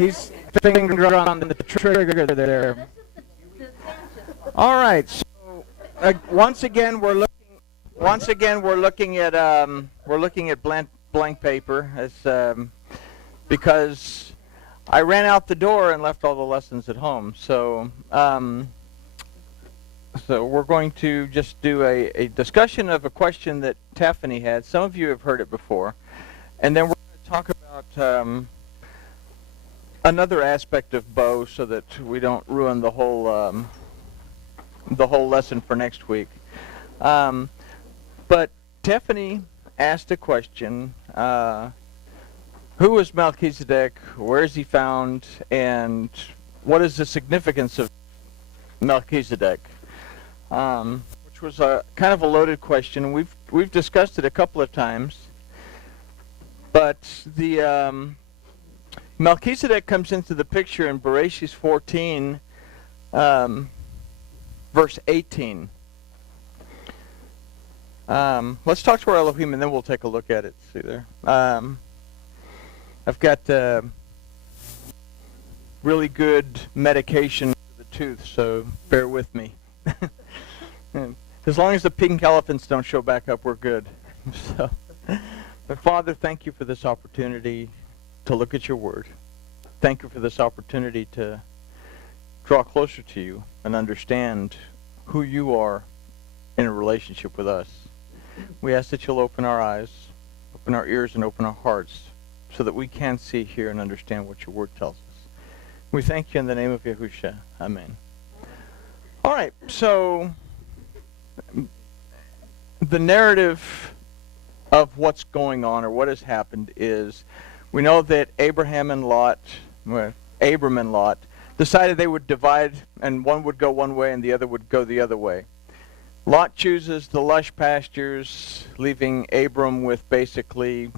He's finger on the trigger there. All right. So once again we're looking at blank paper as because I ran out the door and left all the lessons at home. So so we're going to just do a discussion of a question that Tiffany had. Some of you have heard it before, and then we're going to talk about another aspect of Bo, so that we don't ruin the whole lesson for next week. But Tiffany asked a question: who is Melchizedek? Where is he found? And what is the significance of Melchizedek? Which was a kind of a loaded question. We've discussed it a couple of times, but the Melchizedek comes into the picture in Bereshit 14, verse 18. Let's talk to our Elohim, and then we'll take a look at it. See there. I've got really good medication for the tooth, so bear with me. As long as the pink elephants don't show back up, we're good. So, but Father, thank you for this opportunity to look at your word. Thank you for this opportunity to draw closer to you and understand who you are in a relationship with us. We ask that you'll open our eyes, open our ears, and open our hearts so that we can see, hear, and understand what your word tells us. We thank you in the name of Yahushua. Amen. All right, so the narrative of what's going on or what has happened is we know that Abram and Lot decided they would divide, and one would go one way and the other would go the other way. Lot chooses the lush pastures, leaving Abram with basically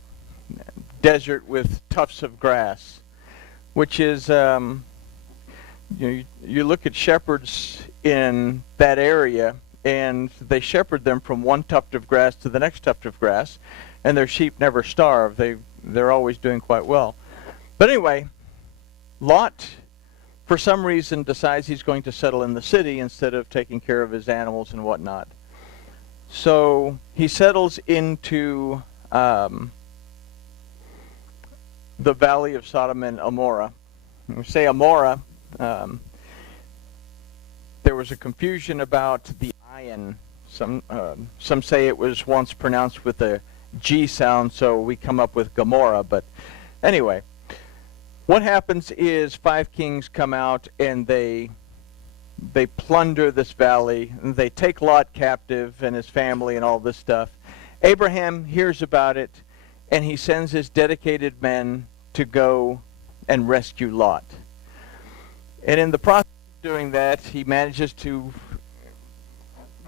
desert with tufts of grass, which is, you look at shepherds in that area, and they shepherd them from one tuft of grass to the next tuft of grass, and their sheep never starve. They're always doing quite well. But anyway, Lot, for some reason, decides he's going to settle in the city instead of taking care of his animals and whatnot. So he settles into the valley of Sodom and Amorah. When we say Amorah, there was a confusion about the ayin. Some say it was once pronounced with a G sound, so we come up with Gomorrah. But anyway, what happens is 5 kings come out and they plunder this valley, and they take Lot captive and his family and all this stuff. Abraham hears about it, and he sends his dedicated men to go and rescue Lot. And in the process of doing that, he manages to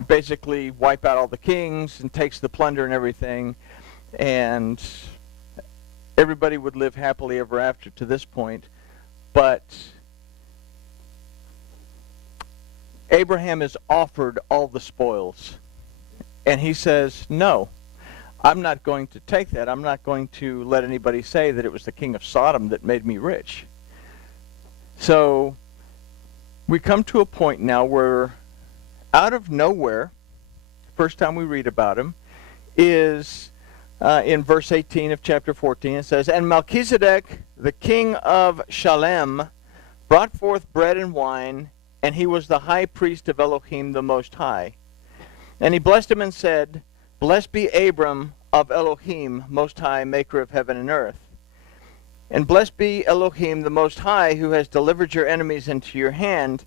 basically wipe out all the kings and takes the plunder and everything, and everybody would live happily ever after to this point. But Abraham is offered all the spoils, and he says, no, I'm not going to take that. I'm not going to let anybody say that it was the king of Sodom that made me rich. So we come to a point now where out of nowhere, first time we read about him, is in verse 18 of chapter 14. It says, and Melchizedek, the king of Shalem, brought forth bread and wine, and he was the high priest of Elohim the Most High. And he blessed him and said, blessed be Abram of Elohim, Most High, maker of heaven and earth. And blessed be Elohim the Most High, who has delivered your enemies into your hand.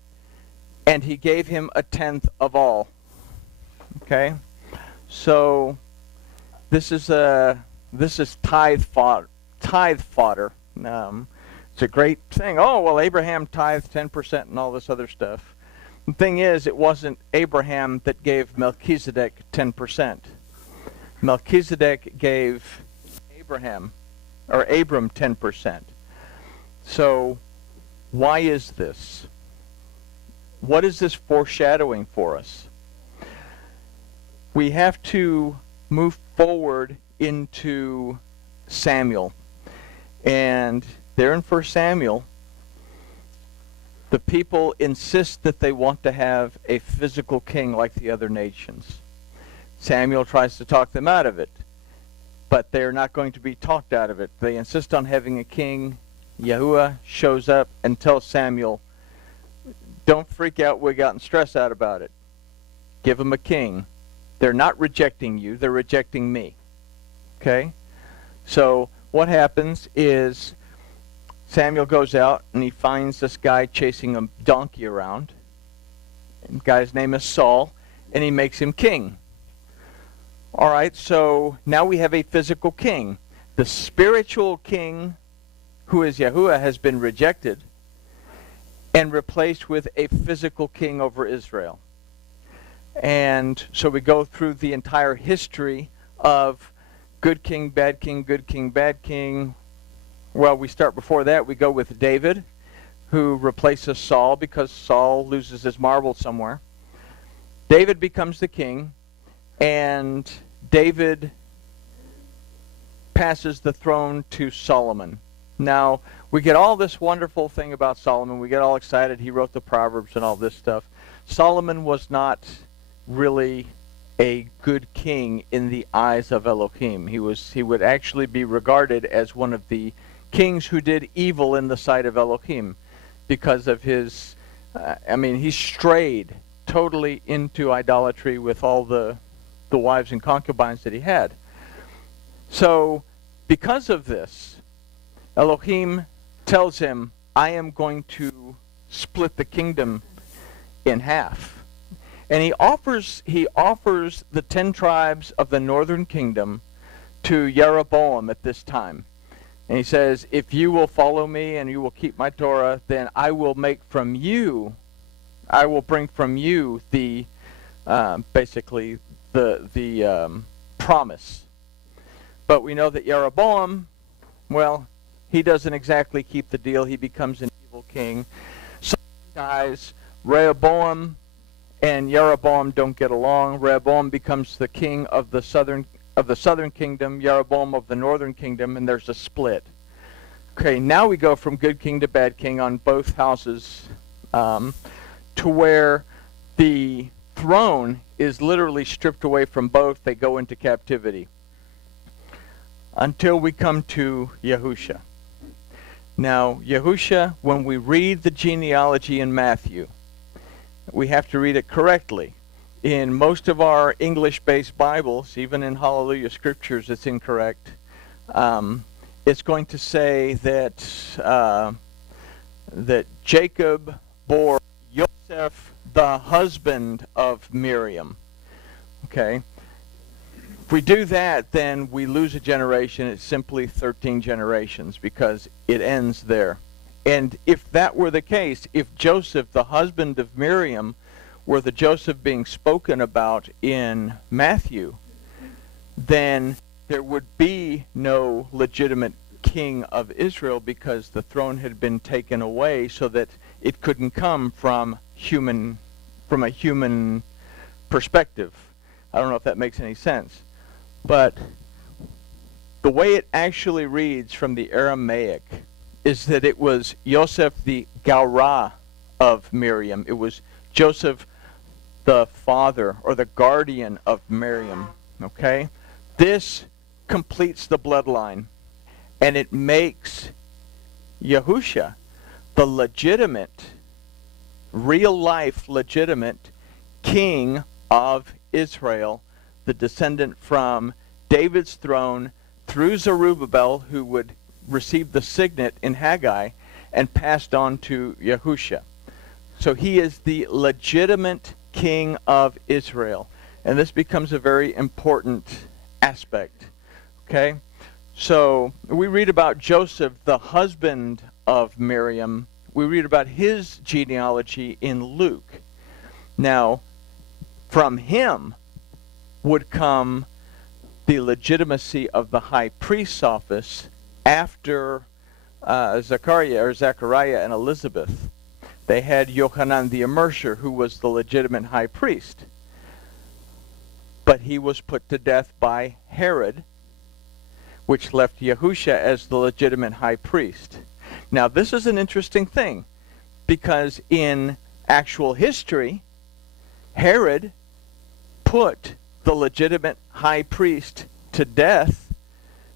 And he gave him a tenth of all. Okay? So this is tithe fodder. It's a great thing. Oh, well, Abraham tithed 10% and all this other stuff. The thing is, it wasn't Abraham that gave Melchizedek 10%. Melchizedek gave Abram 10%. So why is this? What is this foreshadowing for us? We have to move forward into Samuel. And there in 1 Samuel, The people insist that they want to have a physical king like the other nations. Samuel tries to talk them out of it, but they're not going to be talked out of it. They insist on having a king. Yahuwah shows up and tells Samuel, don't freak out, wig out, and stress out about it. Give them a king. They're not rejecting you, they're rejecting me. Okay? So what happens is Samuel goes out and he finds this guy chasing a donkey around. And the guy's name is Saul, and he makes him king. All right, so now we have a physical king. The spiritual king, who is Yahuwah, has been rejected and replaced with a physical king over Israel. And so we go through the entire history of good king, bad king, good king, bad king. Well, we start before that. We go with David, who replaces Saul because Saul loses his marble somewhere. David becomes the king, and David passes the throne to Solomon. Now, we get all this wonderful thing about Solomon. We get all excited. He wrote the Proverbs and all this stuff. Solomon was not really a good king in the eyes of Elohim. He would actually be regarded as one of the kings who did evil in the sight of Elohim because of his, he strayed totally into idolatry with all the wives and concubines that he had. So, because of this, Elohim tells him, I am going to split the kingdom in half. And he offers the 10 tribes of the northern kingdom to Jeroboam at this time. And he says, if you will follow me and you will keep my Torah, then I will bring from you the, basically, the promise. But we know that Jeroboam, well, he doesn't exactly keep the deal. He becomes an evil king. Some guys, Rehoboam and Jeroboam don't get along. Rehoboam becomes the king of the southern kingdom, Jeroboam of the northern kingdom, and there's a split. Okay, now we go from good king to bad king on both houses, to where the throne is literally stripped away from both. They go into captivity until we come to Yahusha. Now, Yahusha, when we read the genealogy in Matthew, we have to read it correctly. In most of our English-based Bibles, even in Hallelujah Scriptures, it's incorrect. It's going to say that Jacob bore Joseph, the husband of Miriam. Okay? If we do that, then we lose a generation. It's simply 13 generations because it ends there. And if that were the case, if Joseph, the husband of Miriam, were the Joseph being spoken about in Matthew, then there would be no legitimate king of Israel because the throne had been taken away so that it couldn't come from a human perspective. I don't know if that makes any sense. But the way it actually reads from the Aramaic is that it was Yosef the Gaurah of Miriam. It was Joseph the father or the guardian of Miriam. Okay? This completes the bloodline. And it makes Yahusha the legitimate, real-life legitimate king of Israel, the descendant from David's throne through Zerubbabel, who would receive the signet in Haggai and passed on to Yahusha. So he is the legitimate king of Israel. And this becomes a very important aspect. Okay? So we read about Joseph, the husband of Miriam. We read about his genealogy in Luke. Now, from him would come the legitimacy of the high priest's office after Zechariah and Elizabeth. They had Yochanan the Immerser, who was the legitimate high priest. But he was put to death by Herod, which left Yahusha as the legitimate high priest. Now, this is an interesting thing. because in actual history, Herod put the legitimate high priest to death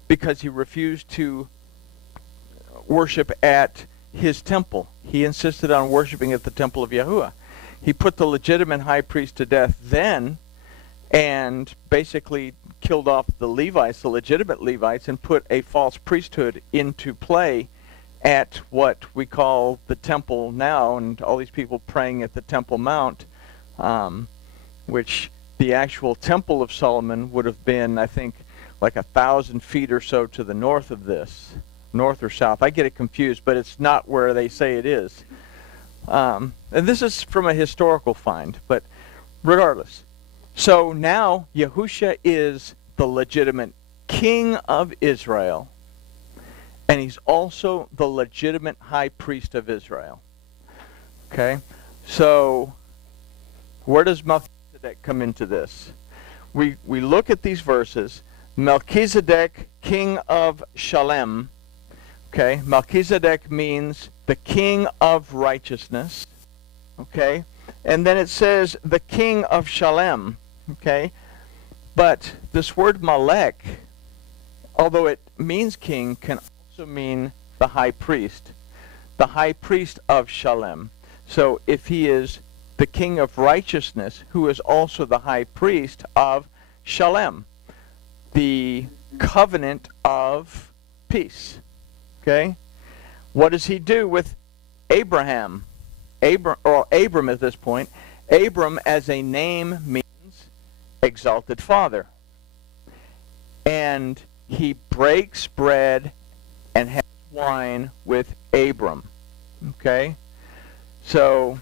because he refused to worship at his temple. He insisted on worshiping at the temple of Yahuwah. He put the legitimate high priest to death then, and basically killed off the Levites, the legitimate Levites, and put a false priesthood into play at what we call the temple now, and all these people praying at the Temple Mount, which the actual Temple of Solomon would have been, I think, like 1,000 feet or so to the north of this. North or south. I get it confused, but it's not where they say it is. And this is from a historical find, but regardless. So now Yahusha is the legitimate king of Israel, and he's also the legitimate high priest of Israel. Okay? So where does Melchizedek come into this? We look at these verses. Melchizedek, king of Shalem. Okay, Melchizedek means the king of righteousness. Okay, and then it says the king of Shalem. Okay, but this word Malek, although it means king, can also mean the high priest of Shalem. So if he is the king of righteousness, who is also the high priest of Shalem, the covenant of peace. Okay? What does he do with Abraham? Abram at this point. Abram as a name means exalted father. And he breaks bread and has wine with Abram. Okay? So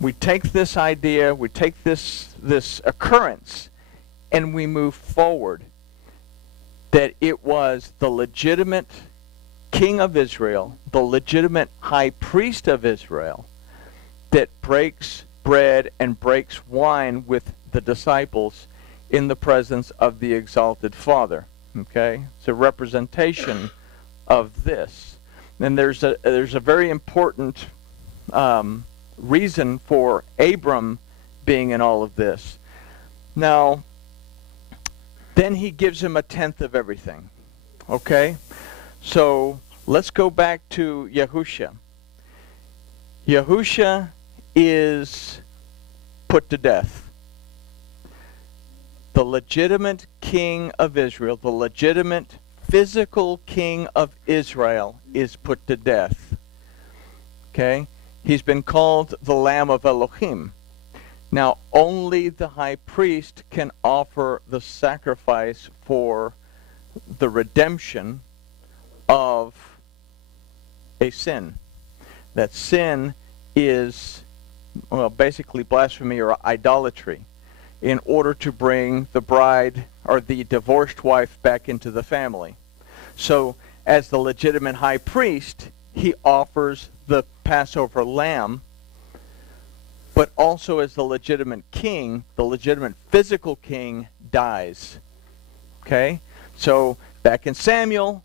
we take this idea, we take this occurrence, and we move forward. That it was the legitimate king of Israel, the legitimate high priest of Israel, that breaks bread and breaks wine with the disciples in the presence of the exalted Father. Okay? It's a representation of this. And there's a very important reason for Abram being in all of this. Now, then he gives him a tenth of everything. Okay? So let's go back to Yahusha. Yahusha is put to death. The legitimate king of Israel, the legitimate physical king of Israel, is put to death. Okay? He's been called the Lamb of Elohim. Now, only the high priest can offer the sacrifice for the redemption of a sin. That sin is, well, basically blasphemy or idolatry, in order to bring the bride or the divorced wife back into the family. So, as the legitimate high priest, he offers the Passover lamb, but also as the legitimate king, the legitimate physical king dies. Okay? So, back in Samuel,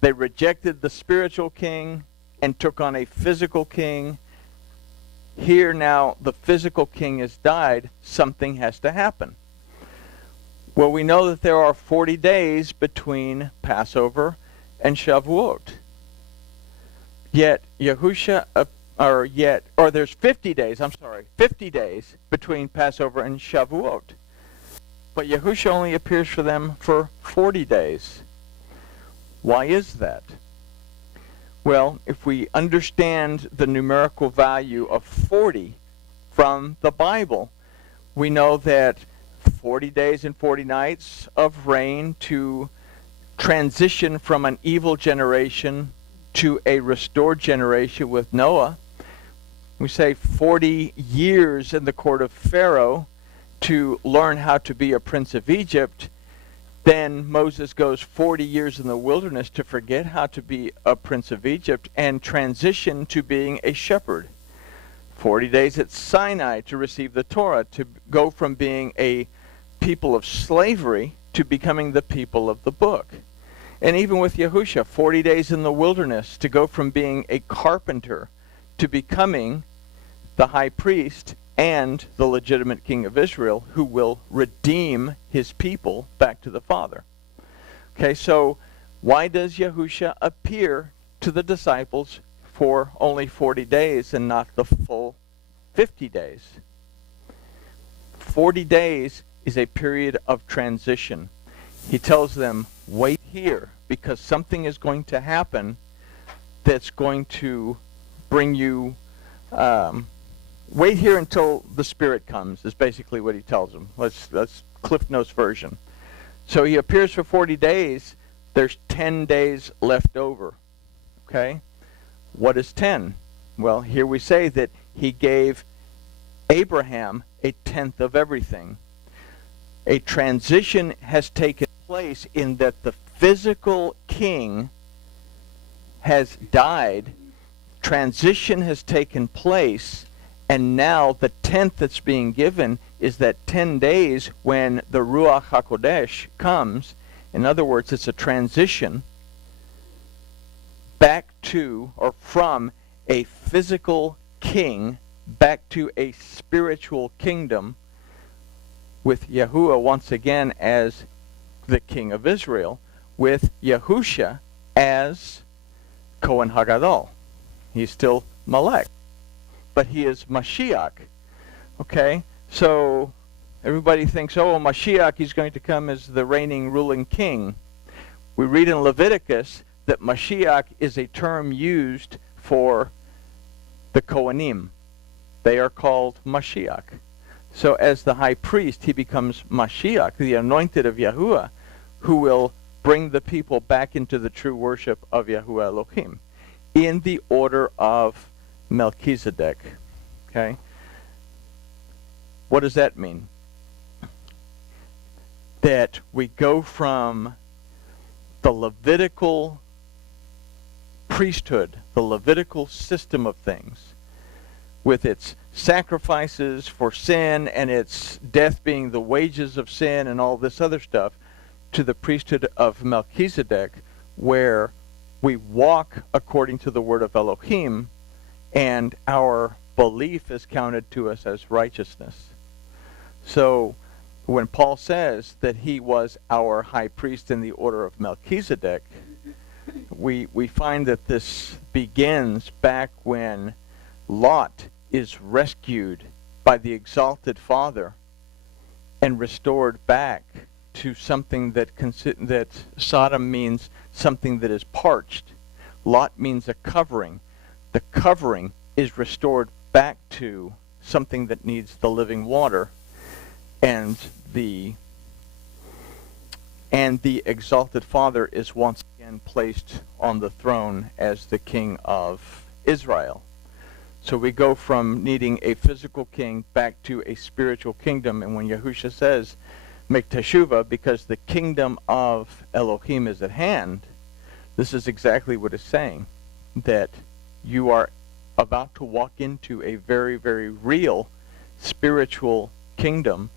they rejected the spiritual king and took on a physical king. Here now, the physical king has died. Something has to happen. Well, we know that there are 40 days between Passover and Shavuot. Yet, Yahusha, there's 50 days, 50 days between Passover and Shavuot. But Yahusha only appears for them for 40 days. Why is that? Well, if we understand the numerical value of 40 from the Bible, we know that 40 days and 40 nights of reign to transition from an evil generation to a restored generation with Noah. We say 40 years in the court of Pharaoh to learn how to be a prince of Egypt. Then Moses goes 40 years in the wilderness to forget how to be a prince of Egypt and transition to being a shepherd. 40 days at Sinai to receive the Torah, to go from being a people of slavery to becoming the people of the book. And even with Yahusha, 40 days in the wilderness to go from being a carpenter to becoming the high priest and the legitimate king of Israel who will redeem his people back to the Father. Okay, so why does Yahusha appear to the disciples for only 40 days and not the full 50 days? 40 days is a period of transition. He tells them, wait here, because something is going to happen that's going to bring you, wait here until the Spirit comes, is basically what he tells them. Let's Cliff Notes version. So he appears for 40 days. There's 10 days left over. Okay? What is 10? Well, here we say that he gave Abraham a tenth of everything. A transition has taken place in that the physical king has died, transition has taken place, and now the tenth that's being given is that 10 days when the Ruach HaKodesh comes. In other words, it's a transition back to, or from, a physical king back to a spiritual kingdom, with Yahuwah once again as the king of Israel, with Yahusha as Kohen Hagadol. He's still Malek, but he is Mashiach. Okay, so everybody thinks, oh, Mashiach, he's going to come as the reigning, ruling king. We read in Leviticus that Mashiach is a term used for the Kohanim. They are called Mashiach. So as the high priest, he becomes Mashiach, the anointed of Yahuwah, who will bring the people back into the true worship of Yahuwah Elohim in the order of Melchizedek. Okay? What does that mean? That we go from the Levitical priesthood, the Levitical system of things, with its sacrifices for sin and its death being the wages of sin and all this other stuff, to the priesthood of Melchizedek, where we walk according to the word of Elohim, and our belief is counted to us as righteousness. So when Paul says that he was our high priest in the order of Melchizedek, we find that this begins back when Lot is rescued by the exalted Father and restored back to something that Sodom means something that is parched. Lot means a covering. The covering is restored back to something that needs the living water, and the exalted Father is once again placed on the throne as the king of Israel. So we go from needing a physical king back to a spiritual kingdom. And when Yahusha says, make teshuvah, because the kingdom of Elohim is at hand, this is exactly what it's saying, that you are about to walk into a very, very real spiritual kingdom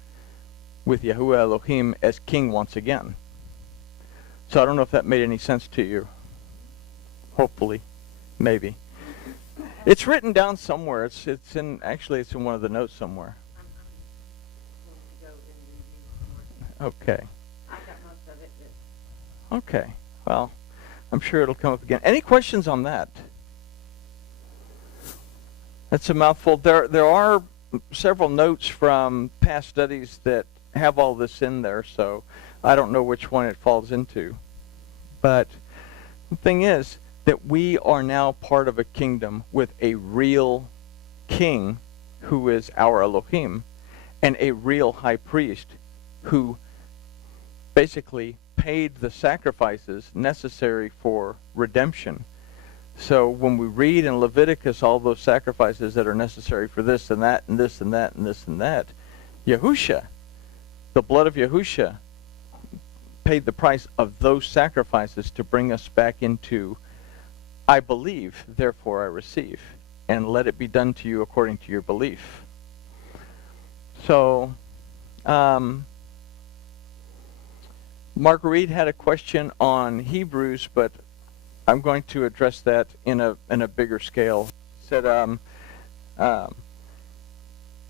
with Yahuwah Elohim as king once again. So I don't know if that made any sense to you. Hopefully. Maybe. It's written down somewhere. It's in one of the notes somewhere. Okay. I got most of it. Okay. Well, I'm sure it'll come up again. Any questions on that? That's a mouthful. There are several notes from past studies that have all this in there, so I don't know which one it falls into. But the thing is that we are now part of a kingdom with a real king who is our Elohim, and a real high priest who basically paid the sacrifices necessary for redemption. So when we read in Leviticus all those sacrifices that are necessary for this and that and this and that and this and that, Yahusha, the blood of Yahusha, paid the price of those sacrifices to bring us back into, I believe, therefore I receive, and let it be done to you according to your belief. So, Marguerite had a question on Hebrews, but I'm going to address that in a bigger scale.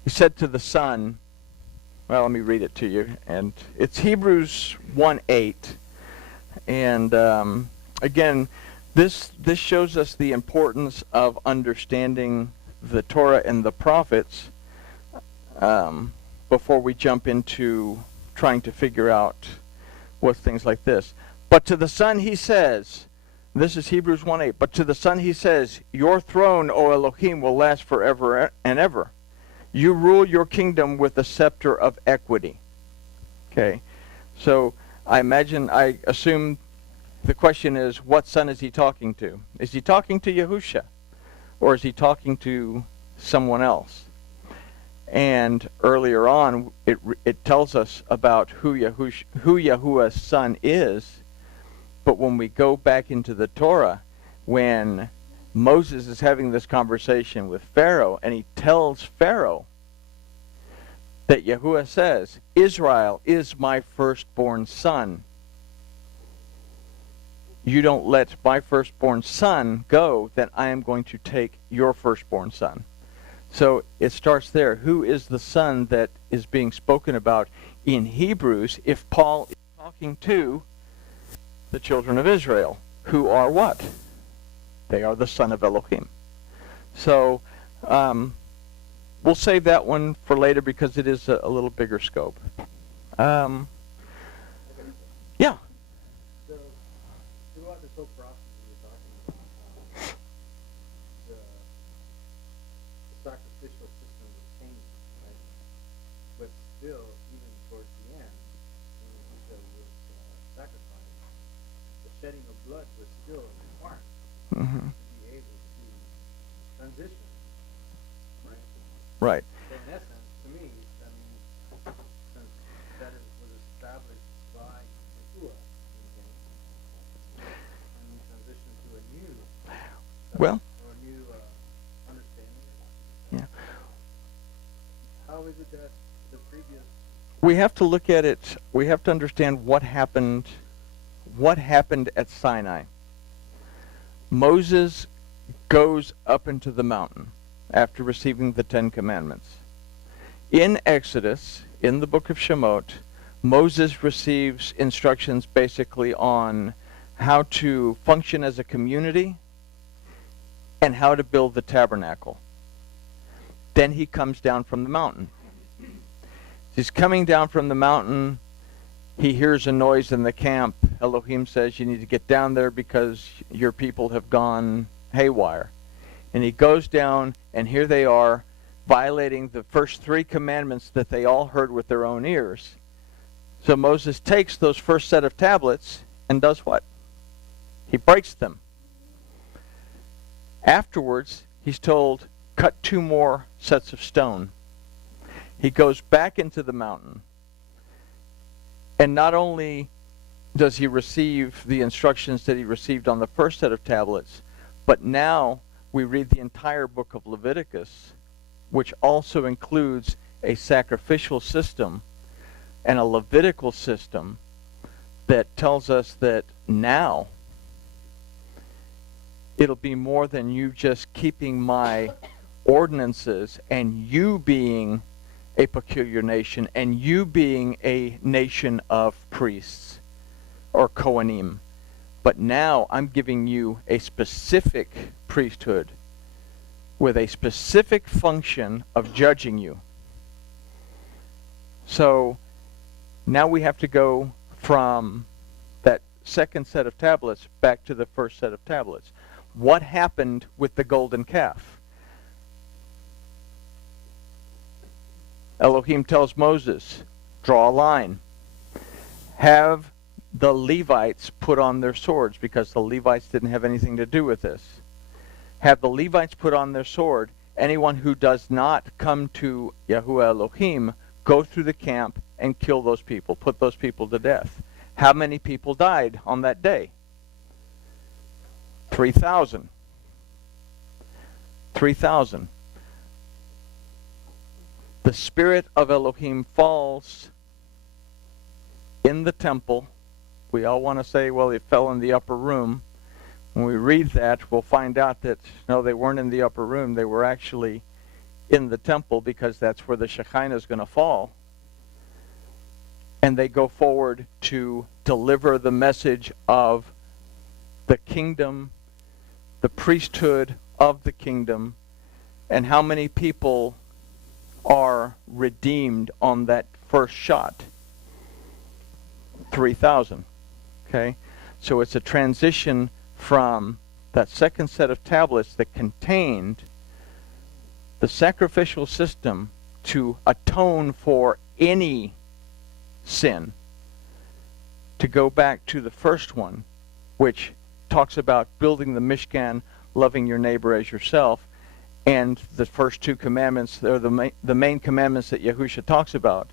he said to the Son, well, let me read it to you. And it's Hebrews 1:8. And again, this shows us the importance of understanding the Torah and the prophets before we jump into trying to figure out what things like this. But to the Son he says, this is Hebrews 1:8, but to the Son he says, your throne, O Elohim, will last forever and ever. You rule your kingdom with a scepter of equity. Okay, so I assume the question is, what son is he talking to? Is he talking to Yahusha? Or is he talking to someone else? And earlier on, it tells us about who Yahuwah's son is. But when we go back into the Torah, when Moses is having this conversation with Pharaoh, and he tells Pharaoh that Yahuwah says, Israel is my firstborn son. You don't let my firstborn son go, then I am going to take your firstborn son. So it starts there. Who is the son that is being spoken about in Hebrews if Paul is talking to the children of Israel, who are what? They are the son of Elohim. So we'll save that one for later because it is a little bigger scope. Yeah. So throughout this whole process you're talking about, the sacrificial system was changing, right? But still, even towards the end, when Yahusha was sacrificed, the shedding of blood was still a requirement to be able to transition, right? Right. So in essence, to me, I mean, since that was established by Yahuwah, and we transition to a new, Well, or a new understanding. yeah. How is it that the previous? We have to look at it. We have to understand what happened. What happened at Sinai? Moses goes up into the mountain after receiving the Ten Commandments. In Exodus, in the book of Shemot, Moses receives instructions basically on how to function as a community and how to build the tabernacle. Then he comes down from the mountain. He's coming down from the mountain. He hears a noise in the camp. Elohim says, you need to get down there because your people have gone haywire. And he goes down, and here they are, violating the first 3 commandments that they all heard with their own ears. So Moses takes those first set of tablets and does what? He breaks them. Afterwards, he's told, cut 2 more sets of stone. He goes back into the mountain. And not only does he receive the instructions that he received on the first set of tablets, but now we read the entire book of Leviticus, which also includes a sacrificial system and a Levitical system that tells us that now it'll be more than you just keeping my ordinances and you being a peculiar nation and you being a nation of priests or Kohanim. But now I'm giving you a specific priesthood with a specific function of judging you. So now we have to go from that second set of tablets back to the first set of tablets. What happened with the golden calf? Elohim tells Moses, draw a line. Have the Levites put on their swords, because the Levites didn't have anything to do with this. Have the Levites put on their sword. Anyone who does not come to Yahuwah Elohim, go through the camp and kill those people, put those people to death. How many people died on that day? 3,000. 3,000. The Spirit of Elohim falls in the temple. We all want to say, well, it fell in the upper room. When we read that, we'll find out that, no, they weren't in the upper room. They were actually in the temple, because that's where the Shekinah is going to fall. And they go forward to deliver the message of the kingdom, the priesthood of the kingdom, and how many people are redeemed on that first shot. 3,000. Okay? So it's a transition from that second set of tablets that contained the sacrificial system to atone for any sin, to go back to the first one, which talks about building the Mishkan, loving your neighbor as yourself, and the first two commandments, or the main commandments that Yahusha talks about,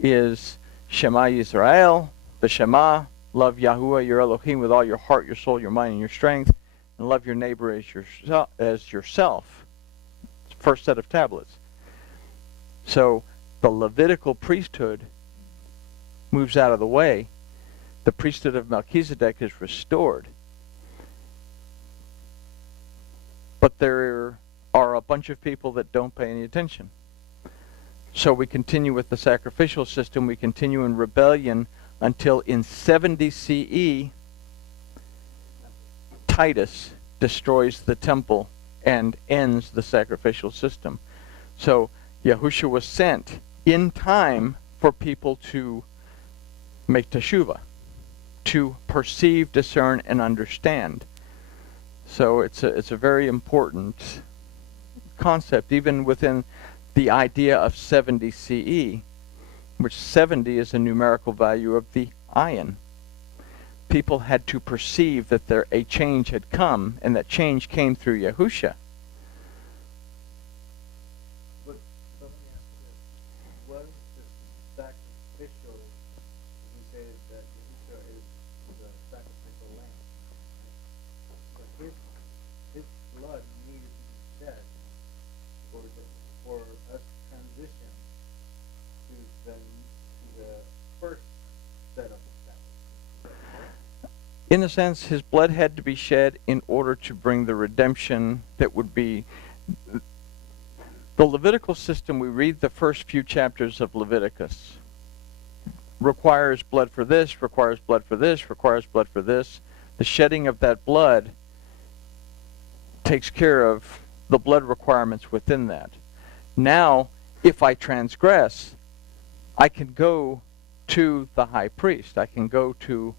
is Shema Yisrael, the Shema, love Yahuwah your Elohim with all your heart, your soul, your mind, and your strength, and love your neighbor as yourself. First set of tablets. So the Levitical priesthood moves out of the way. The priesthood of Melchizedek is restored. But there are a bunch of people that don't pay any attention. So we continue with the sacrificial system. We continue in rebellion until in 70 CE, Titus destroys the temple and ends the sacrificial system. So Yahushua was sent in time for people to make teshuvah, to perceive, discern, and understand. So it's a very important concept, even within the idea of 70 CE, which 70 is a numerical value of the ayin. People had to perceive that a change had come, and that change came through Yahusha. But let me ask you this. Was the sacrificial, we say that Yahusha is the sacrificial lamb, right? But his blood needed to be shed for us to transition to the first set of In a sense, his blood had to be shed in order to bring the redemption that would be... The Levitical system, we read the first few chapters of Leviticus. Requires blood for this, requires blood for this, requires blood for this. The shedding of that blood takes care of the blood requirements within that. Now, if I transgress, I can go to the high priest. I can go to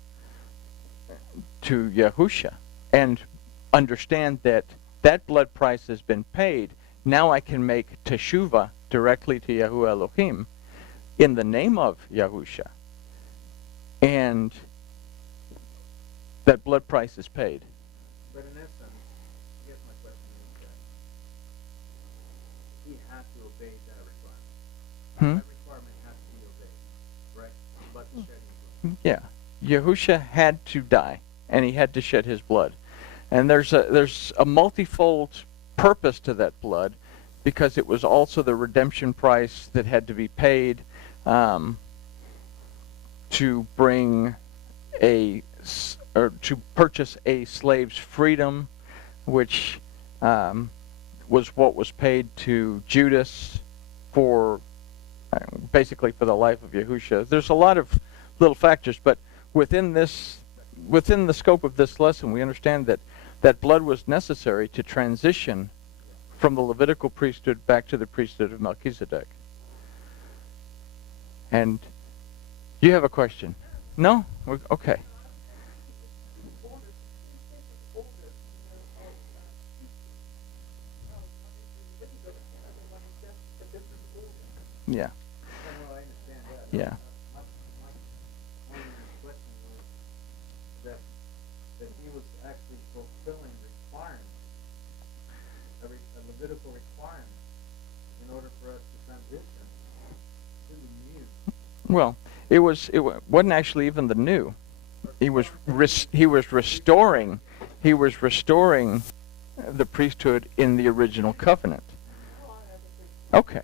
Yahusha and understand that that blood price has been paid. Now I can make teshuvah directly to Yahuwah Elohim in the name of Yahusha. And that blood price is paid. But in essence, I guess my question is that he had to obey that requirement. That requirement has to be obeyed, right? But the shedding of blood. Yeah. Yahusha had to die, and he had to shed his blood. And there's a multifold purpose to that blood, because it was also the redemption price that had to be paid to bring to purchase a slave's freedom, which was what was paid to Judas for basically for the life of Yahusha. There's a lot of little factors, but within the scope of this lesson, we understand that blood was necessary to transition from the Levitical priesthood back to the priesthood of Melchizedek. And you have a question? No? Okay. Yeah. I understand that. Yeah. My question was that he was actually fulfilling requirements, a Levitical requirement, in order for us to transition to the new. Well, it wasn't actually even the new. He was restoring the priesthood in the original covenant. Okay.